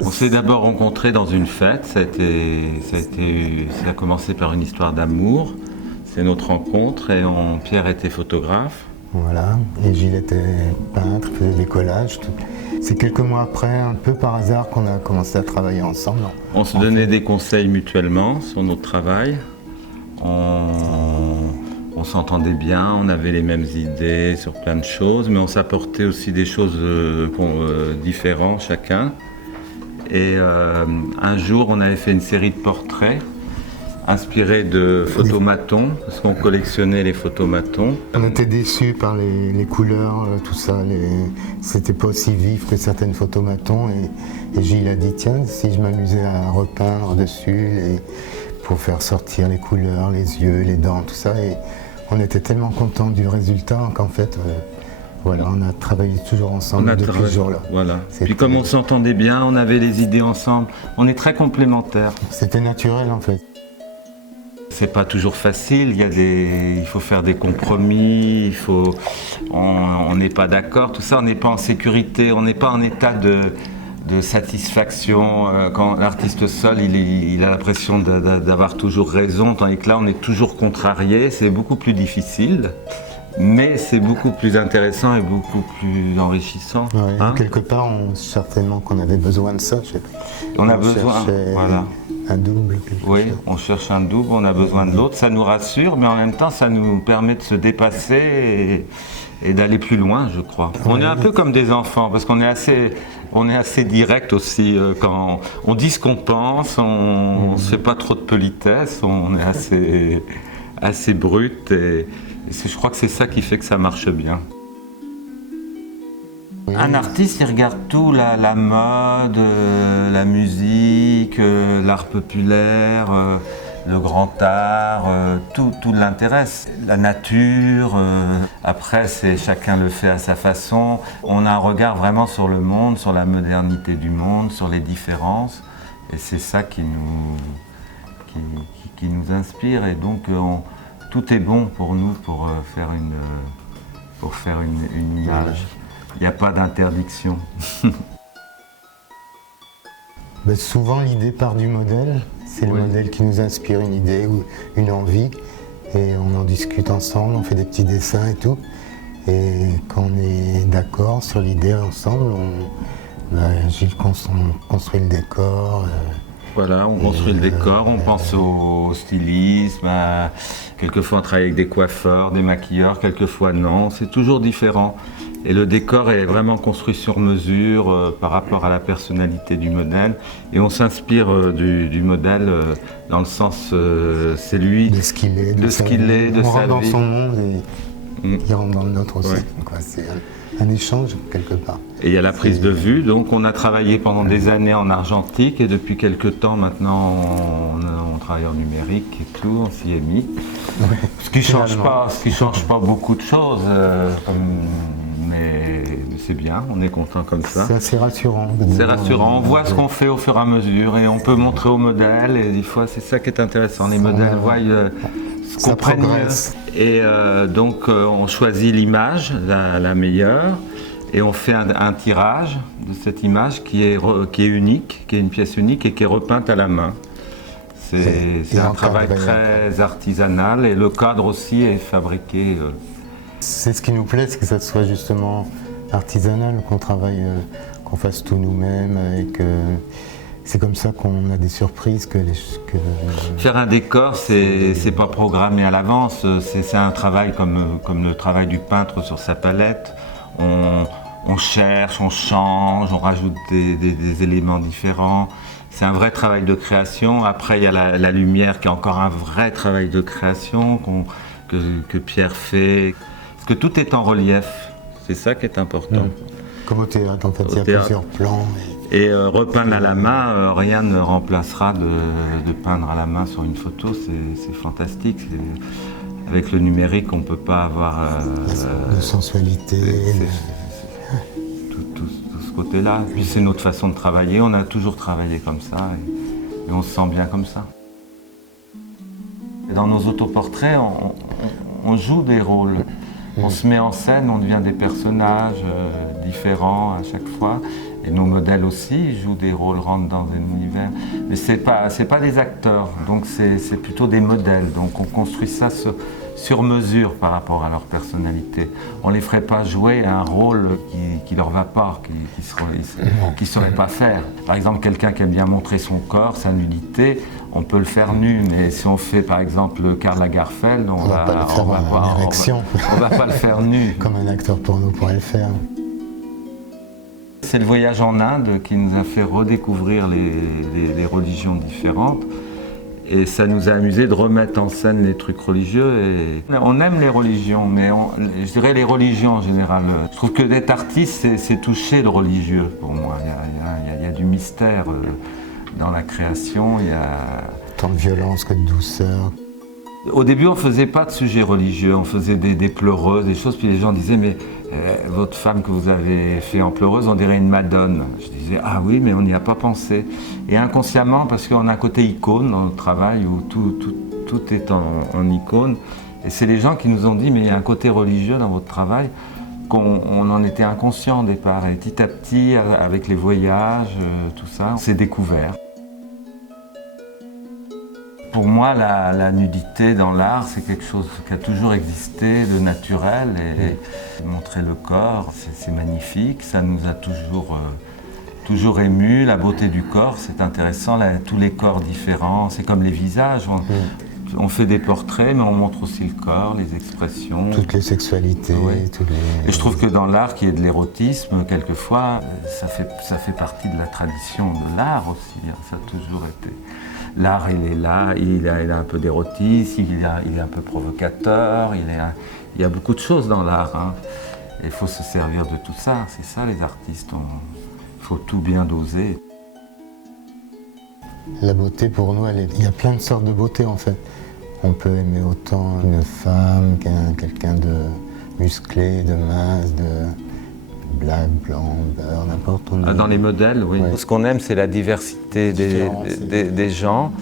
On s'est d'abord rencontrés dans une fête, ça a commencé par une histoire d'amour, c'est notre rencontre et Pierre était photographe. Voilà, et Gilles était peintre, faisait des collages. C'est quelques mois après, un peu par hasard, qu'on a commencé à travailler ensemble. On se donnait des conseils mutuellement sur notre travail. On s'entendait bien, on avait les mêmes idées sur plein de choses, mais on s'apportait aussi des choses différentes chacun. Et un jour, on avait fait une série de portraits inspirés de photomatons, parce qu'on collectionnait les photomatons. On était déçus par les couleurs, tout ça. C'était pas aussi vif que certaines photomatons. Et Gilles a dit, tiens, si je m'amusais à repeindre dessus pour faire sortir les couleurs, les yeux, les dents, tout ça. Et on était tellement contents du résultat qu'en fait, voilà, on a travaillé toujours ensemble depuis ce jour-là. Voilà. Puis comme on s'entendait bien, on avait les idées ensemble. On est très complémentaires. C'était naturel en fait. C'est pas toujours facile, il faut faire des compromis, on n'est pas d'accord, tout ça, on n'est pas en sécurité, on n'est pas en état de satisfaction. Quand l'artiste seul, il a l'impression d'avoir toujours raison, tandis que là, on est toujours contrarié, c'est beaucoup plus difficile. Mais c'est beaucoup plus intéressant et beaucoup plus enrichissant. Ouais, quelque part, certainement qu'on avait besoin de ça. On a besoin, voilà. Un double. Oui, on cherche un double, on a besoin de l'autre. Ça nous rassure, mais en même temps, ça nous permet de se dépasser et d'aller plus loin, je crois. Ouais. On est un peu comme des enfants, parce qu'on est assez direct aussi. Quand on dit ce qu'on pense, on ne se fait pas trop de politesse, on est assez brut. Et je crois que c'est ça qui fait que ça marche bien. Un artiste, il regarde tout, la mode, la musique, l'art populaire, le grand art, tout l'intéresse. La nature, après, chacun le fait à sa façon. On a un regard vraiment sur le monde, sur la modernité du monde, sur les différences. Et c'est ça qui nous inspire. Et donc, tout est bon pour nous pour faire une image. Il n'y a pas d'interdiction. Ben souvent, l'idée part du modèle. C'est le modèle qui nous inspire une idée ou une envie. Et on en discute ensemble, on fait des petits dessins et tout. Et quand on est d'accord sur l'idée ensemble, Gilles construit le décor. Voilà, on construit le décor, on pense au stylisme. Quelquefois on travaille avec des coiffeurs, des maquilleurs, quelquefois non. C'est toujours différent. Et le décor est vraiment construit sur mesure par rapport à la personnalité du modèle. Et on s'inspire du modèle dans le sens, c'est lui, de ce qu'il est, de sa vie. On rentre dans son monde et il rentre dans le nôtre aussi. Ouais. C'est un échange quelque part. Et il y a la prise de vue. Donc on a travaillé pendant des années en argentique et depuis quelques temps maintenant on travaille en numérique et tout, on s'y est mis. Ouais. Ce qui change pas beaucoup de choses. Mais c'est bien, on est content comme ça. C'est assez rassurant. C'est rassurant, on voit ce qu'on fait au fur et à mesure et on peut montrer aux modèles et des fois c'est ça qui est intéressant, les modèles voient ce qu'on prenne mieux. Et donc on choisit l'image, la meilleure, et on fait un tirage de cette image qui est unique, qui est une pièce unique et qui est repeinte à la main. C'est un travail très artisanal et le cadre aussi est fabriqué. C'est ce qui nous plaît, c'est que ça soit justement artisanal, qu'on travaille, qu'on fasse tout nous-mêmes et que c'est comme ça qu'on a des surprises. Faire un décor, c'est pas programmé à l'avance, c'est un travail comme le travail du peintre sur sa palette. On cherche, on change, on rajoute des éléments différents. C'est un vrai travail de création. Après, il y a la lumière qui est encore un vrai travail de création que Pierre fait. Que tout est en relief, c'est ça qui est important. Comme au théâtre, en fait, il y a plusieurs plans. Et repeindre à la main, rien ne remplacera de peindre à la main sur une photo, c'est fantastique. Avec le numérique, on ne peut pas avoir... de sensualité. Tout ce côté-là. Puis c'est notre façon de travailler, on a toujours travaillé comme ça et on se sent bien comme ça. Et dans nos autoportraits, on joue des rôles. On se met en scène, on devient des personnages différents à chaque fois. Et nos modèles aussi, ils jouent des rôles, rentrent dans un univers. Mais c'est pas des acteurs, donc c'est plutôt des modèles. Donc on construit ça sur mesure par rapport à leur personnalité. On ne les ferait pas jouer un rôle qui leur va pas, qu'ils ne sauraient pas faire. Par exemple, quelqu'un qui aime bien montrer son corps, sa nudité, on peut le faire nu, mais si on fait par exemple Karl Lagerfeld, on va pas le faire nu. Comme un acteur porno pourrait le faire. C'est le voyage en Inde qui nous a fait redécouvrir les religions différentes. Et ça nous a amusé de remettre en scène les trucs religieux. Et on aime les religions, mais je dirais les religions en général. Je trouve que d'être artiste, c'est toucher le religieux pour moi. Il y a du mystère dans la création. Il y a tant de violence que de douceur. Au début, on ne faisait pas de sujets religieux, on faisait des pleureuses, des choses, puis les gens disaient « mais votre femme que vous avez fait en pleureuse, on dirait une madone ». Je disais « ah oui, mais on n'y a pas pensé ». Et inconsciemment, parce qu'on a un côté icône dans notre travail, où tout est en icône, et c'est les gens qui nous ont dit « mais il y a un côté religieux dans votre travail », qu'on en était inconscient au départ. Et petit à petit, avec les voyages, tout ça, on s'est découvert. Pour moi, la nudité dans l'art, c'est quelque chose qui a toujours existé, de naturel, et montrer le corps, c'est magnifique, ça nous a toujours émus. La beauté du corps, c'est intéressant, tous les corps différents, c'est comme les visages. On fait des portraits, mais on montre aussi le corps, les expressions. Toutes les sexualités. Ouais. Et je trouve que dans l'art, qu'il y ait de l'érotisme, quelquefois, ça fait partie de la tradition de l'art aussi, hein, ça a toujours été. L'art, il est là, il a un peu d'érotisme, il est un peu provocateur, il y a beaucoup de choses dans l'art. Hein. Et il faut se servir de tout ça, c'est ça les artistes, il faut tout bien doser. La beauté pour nous, il y a plein de sortes de beauté en fait. On peut aimer autant une femme qu'un quelqu'un de musclé, de mince, de black, blanc, beurre, n'importe où. Dans les modèles, oui. Ouais. Ce qu'on aime, c'est la diversité des gens.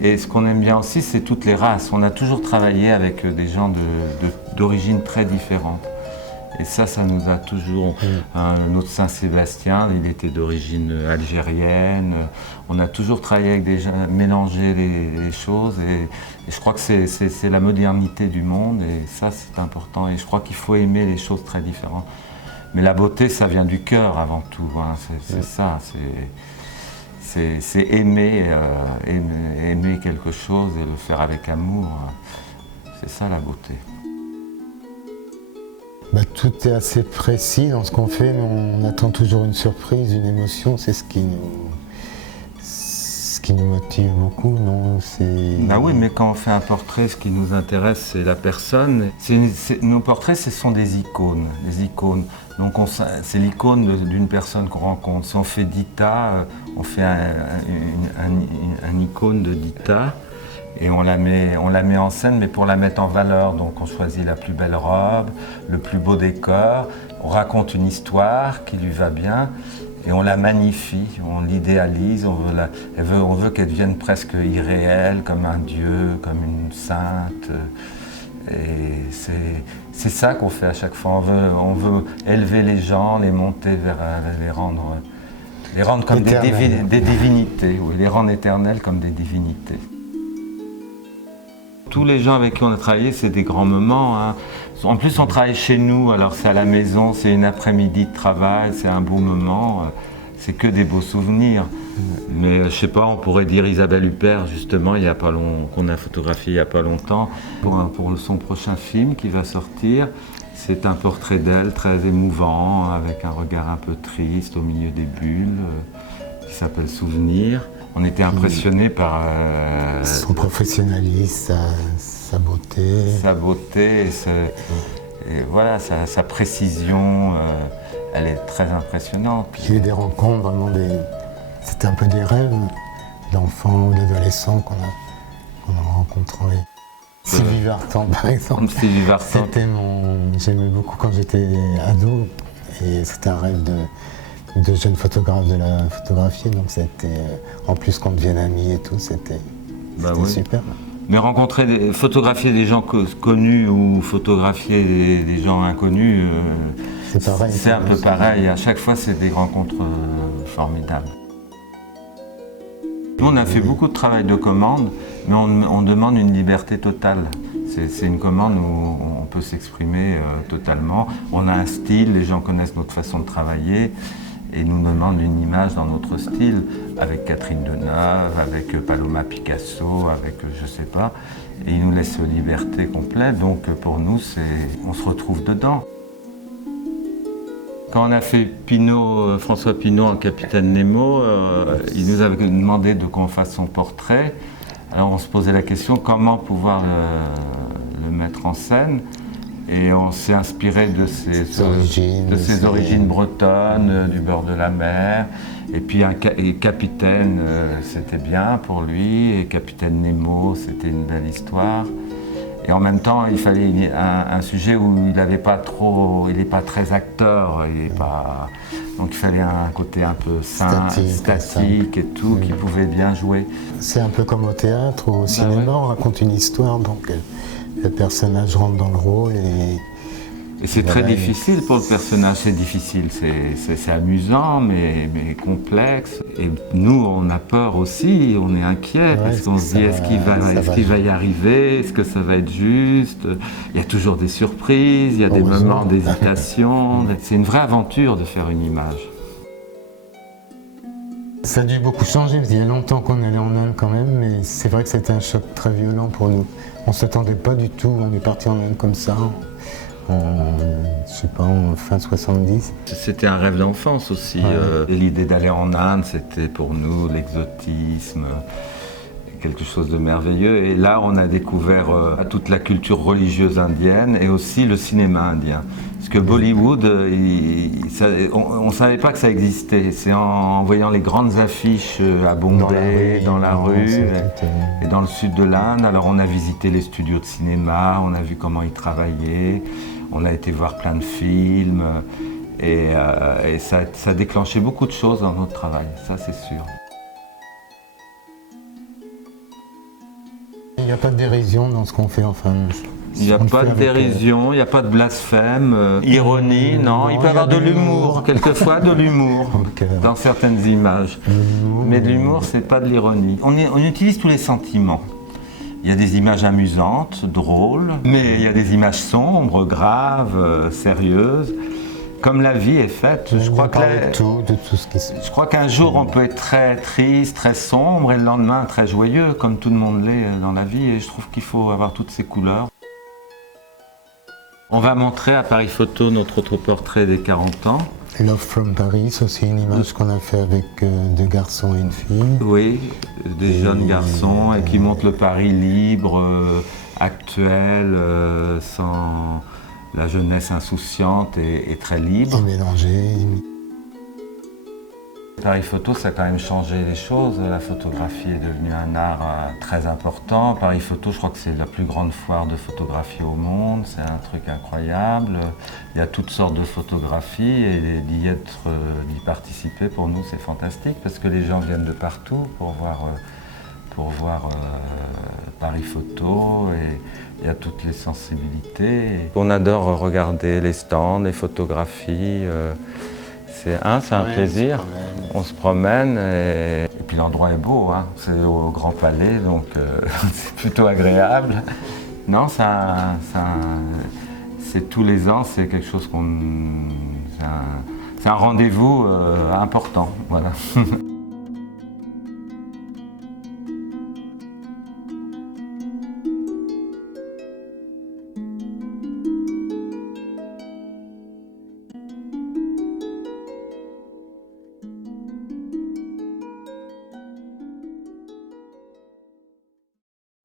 Et ce qu'on aime bien aussi, c'est toutes les races. On a toujours travaillé avec des gens d'origines très différentes. Et ça nous a toujours... Notre Saint-Sébastien, il était d'origine algérienne. On a toujours travaillé avec des gens, mélangé les choses. Et je crois que c'est la modernité du monde. Et ça, c'est important. Et je crois qu'il faut aimer les choses très différentes. Mais la beauté, ça vient du cœur avant tout. Hein. C'est ça. C'est aimer quelque chose et le faire avec amour. C'est ça la beauté. Tout est assez précis dans ce qu'on fait, mais on attend toujours une surprise, une émotion. C'est ce qui nous motive beaucoup, non? Oui, mais quand on fait un portrait, ce qui nous intéresse, c'est la personne. Nos portraits, ce sont des icônes. Donc c'est l'icône d'une personne qu'on rencontre. Si on fait Dita, on fait un icône de Dita. Et on la met en scène, mais pour la mettre en valeur. Donc on choisit la plus belle robe, le plus beau décor, on raconte une histoire qui lui va bien, et on la magnifie, on l'idéalise, on veut qu'elle devienne presque irréelle, comme un dieu, comme une sainte. Et c'est ça qu'on fait à chaque fois. On veut élever les gens, les monter vers, les rendre comme des divinités, oui, les rendre éternels comme des divinités. Tous les gens avec qui on a travaillé, c'est des grands moments. Hein. En plus, on travaille chez nous, alors c'est à la maison, c'est une après-midi de travail, c'est un beau moment, c'est que des beaux souvenirs. Mais je sais pas, on pourrait dire Isabelle Huppert, justement, qu'on a photographié il n'y a pas longtemps, pour son prochain film qui va sortir. C'est un portrait d'elle très émouvant, avec un regard un peu triste au milieu des bulles, qui s'appelle Souvenir. On était impressionnés par... son professionnalisme, sa beauté. Sa beauté, et voilà, sa précision, elle est très impressionnante. Il y a eu des rencontres, vraiment c'était un peu des rêves d'enfants ou d'adolescents qu'on a rencontrés. Sylvie Vartan, par exemple. Sylvie Vartan. J'aimais beaucoup quand j'étais ado, et c'était un rêve de jeunes photographes de la photographier, donc c'était, en plus qu'on devienne amis et tout, c'était super. Mais photographier des gens connus ou photographier des gens inconnus, c'est pareil. C'est un peu pareil. À chaque fois, c'est des rencontres formidable. Nous, on a fait beaucoup de travail de commande, mais on demande une liberté totale. C'est une commande où on peut s'exprimer totalement. On a un style, les gens connaissent notre façon de travailler et nous demandent une image dans notre style, avec Catherine Deneuve, avec Paloma Picasso, avec je sais pas. Et ils nous laissent liberté complète, donc pour nous, on se retrouve dedans. Quand on a fait François Pinault en Capitaine Nemo, il nous avait demandé qu'on fasse son portrait. Alors on se posait la question comment pouvoir le mettre en scène. Et on s'est inspiré de ses origines bretonnes, du bord de la mer. Et puis Capitaine, c'était bien pour lui. Et Capitaine Nemo, c'était une belle histoire. Et en même temps, il fallait un sujet où il n'est pas très acteur. Donc il fallait un côté un peu statique et tout, qui pouvait bien jouer. C'est un peu comme au théâtre ou au cinéma, on raconte une histoire, donc le personnage rentre dans le rôle et c'est très difficile pour le personnage, c'est difficile, c'est amusant mais complexe. Et nous on a peur aussi, on est inquiet parce qu'on se dit est-ce qu'il va y arriver, est-ce que ça va être juste. Il y a toujours des surprises, il y a des moments d'hésitation. C'est une vraie aventure de faire une image. Ça a dû beaucoup changer, parce qu'il y a longtemps qu'on allait en Inde quand même, mais c'est vrai que c'était un choc très violent pour nous. On ne s'attendait pas du tout, on est parti en Inde comme ça, en fin 70. C'était un rêve d'enfance aussi. L'idée d'aller en Inde, c'était pour nous l'exotisme, quelque chose de merveilleux. Et là, on a découvert toute la culture religieuse indienne et aussi le cinéma indien. Parce que Bollywood, on ne savait pas que ça existait. C'est en voyant les grandes affiches à Bombay, dans la rue et dans le sud de l'Inde. Alors on a visité les studios de cinéma, on a vu comment ils travaillaient, on a été voir plein de films. Et ça a déclenché beaucoup de choses dans notre travail, ça c'est sûr. Il n'y a pas de dérision dans ce qu'on fait, enfin. Il n'y a pas de dérision, il n'y a pas de blasphème, ironie, non. Il peut y avoir de l'humour, quelquefois de l'humour, dans certaines images. Mais de l'humour, c'est pas de l'ironie. On utilise tous les sentiments. Il y a des images amusantes, drôles, mais il y a des images sombres, graves, sérieuses. Comme la vie est faite, je crois qu'un jour on peut être très triste, très sombre, et le lendemain très joyeux, comme tout le monde l'est dans la vie, et je trouve qu'il faut avoir toutes ces couleurs. On va montrer à Paris Photo notre autoportrait des 40 ans. Love from Paris, c'est aussi une image qu'on a fait avec deux garçons et une fille. Oui, des jeunes garçons, et qui montrent le Paris libre, actuel, sans la jeunesse insouciante et très libre. Et mélangée. Paris Photo, ça a quand même changé les choses. La photographie est devenue un art très important. Paris Photo, je crois que c'est la plus grande foire de photographie au monde. C'est un truc incroyable. Il y a toutes sortes de photographies et d'y participer, pour nous, c'est fantastique parce que les gens viennent de partout pour voir Paris Photo et il y a toutes les sensibilités. On adore regarder les stands, les photographies. C'est un plaisir. On se promène et puis l'endroit est beau, hein. C'est au Grand Palais, donc c'est plutôt agréable. Non, c'est tous les ans, c'est quelque chose c'est un rendez-vous important, voilà.